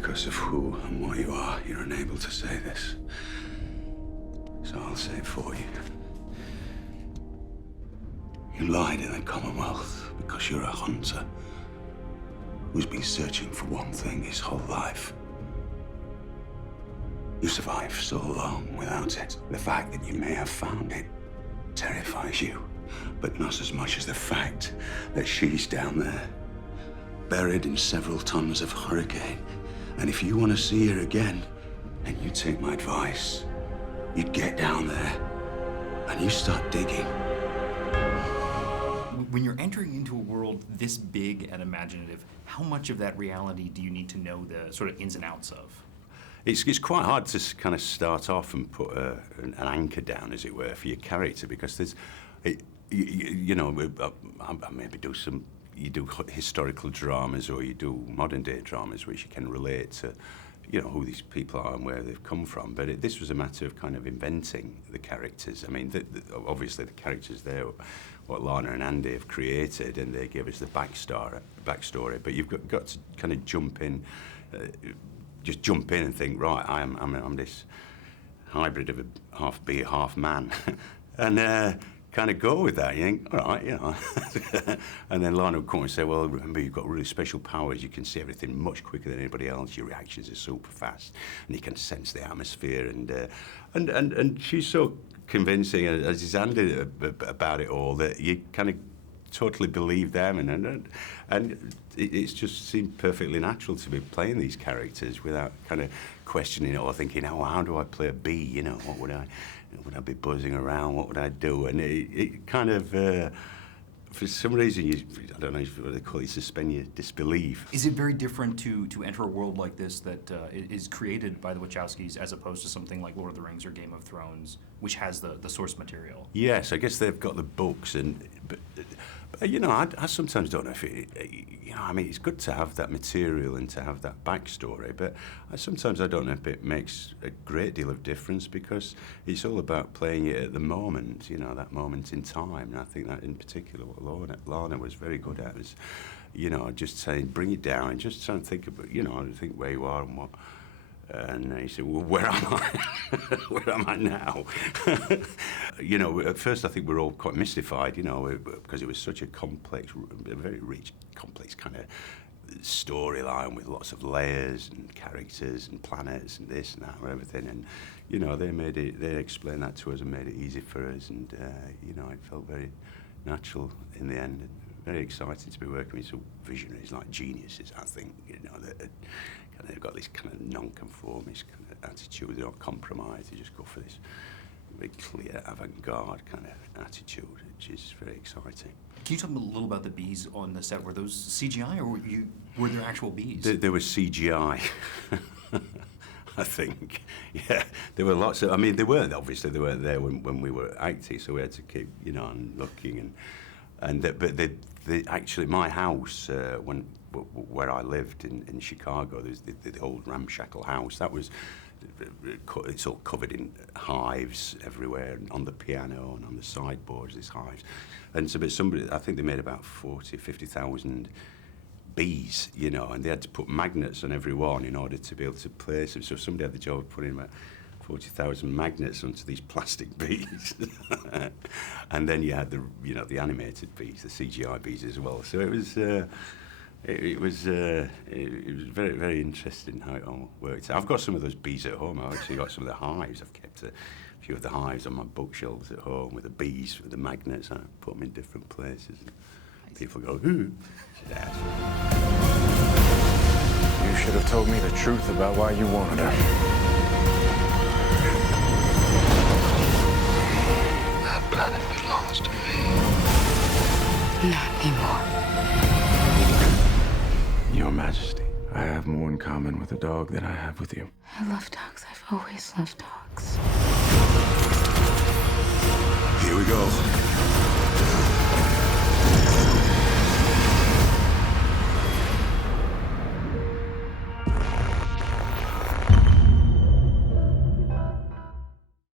because of who and what you are, you're unable to say this. So I'll say it for you. You lied in the Commonwealth because you're a hunter who's been searching for one thing his whole life. You survived so long without it. The fact that you may have found it terrifies you, but not as much as the fact that she's down there, buried in several tons of hurricane. And if you want to see her again, and you take my advice, you'd get down there and you start digging. When you're entering into a world this big and imaginative, how much of that reality do you need to know the sort of ins and outs of? It's quite hard to kind of start off and put an anchor down, as it were, for your character, because there's, you know, I maybe do some, you do historical dramas or you do modern day dramas which you can relate to, you know, who these people are and where they've come from. But this was a matter of kind of inventing the characters. I mean, obviously the characters there, what Lana and Andy have created, and they give us the backstory. But you've got to kind of jump in. Just jump in and think, right, I'm this hybrid of a half bee, half man, and kind of go with that. You think, all right, you know. And then Lana would come and say, well, remember, you've got really special powers. You can see everything much quicker than anybody else. Your reactions are super fast, and you can sense the atmosphere. And she's so convincing, as is Andy, about it all, that you kind of totally believe them, and it's just seemed perfectly natural to be playing these characters without kind of questioning it or thinking, oh, how do I play a bee? You know, what would I be buzzing around? What would I do? And it kind of, for some reason, I don't know what they call it, suspend your disbelief. Is it very different to enter a world like this that is created by the Wachowskis as opposed to something like Lord of the Rings or Game of Thrones, which has the source material? Yes, I guess they've got the books, but you know, I sometimes don't know if it, you know, I mean, it's good to have that material and to have that backstory, but sometimes I don't know if it makes a great deal of difference, because it's all about playing it at the moment, you know, that moment in time. And I think that in particular what Lana was very good at is, you know, just saying, bring it down and just try and think about, you know, think where you are and what. And he said, well, where am I? Where am I now? You know, at first I think we're all quite mystified, you know, because it was such a complex, a very rich, complex kind of storyline with lots of layers and characters and planets and this and that and everything. And, you know, they explained that to us and made it easy for us. And, you know, it felt very natural in the end. And very exciting to be working with some visionaries like geniuses, I think, you know, that they've got this kind of non-conformist kind of attitude. They don't compromise. They just go for this very clear avant-garde kind of attitude, which is very exciting. Can you talk a little about the bees on the set? Were those CGI, or were there actual bees? There was CGI, I think. Yeah, there were lots of. I mean, they weren't there when we were acting, so we had to keep, you know, on looking but they actually, my house where I lived in Chicago, there's the old ramshackle house. That was, it's all covered in hives everywhere, and on the piano and on the sideboards, there's hives. And so, but somebody, I think they made about 50,000 bees, you know, and they had to put magnets on every one in order to be able to place them. So somebody had the job of putting about 40,000 magnets onto these plastic bees. And then you had the animated bees, the CGI bees as well. So it was very, very interesting how it all worked. I've got some of those bees at home. I've actually got some of the hives. I've kept a few of the hives on my bookshelves at home with the bees, with the magnets. I put them in different places. People go, ooh. You should have told me the truth about why you wanted her. That planet belongs to me. Not anymore. Your Majesty, I have more in common with a dog than I have with you. I love dogs. I've always loved dogs.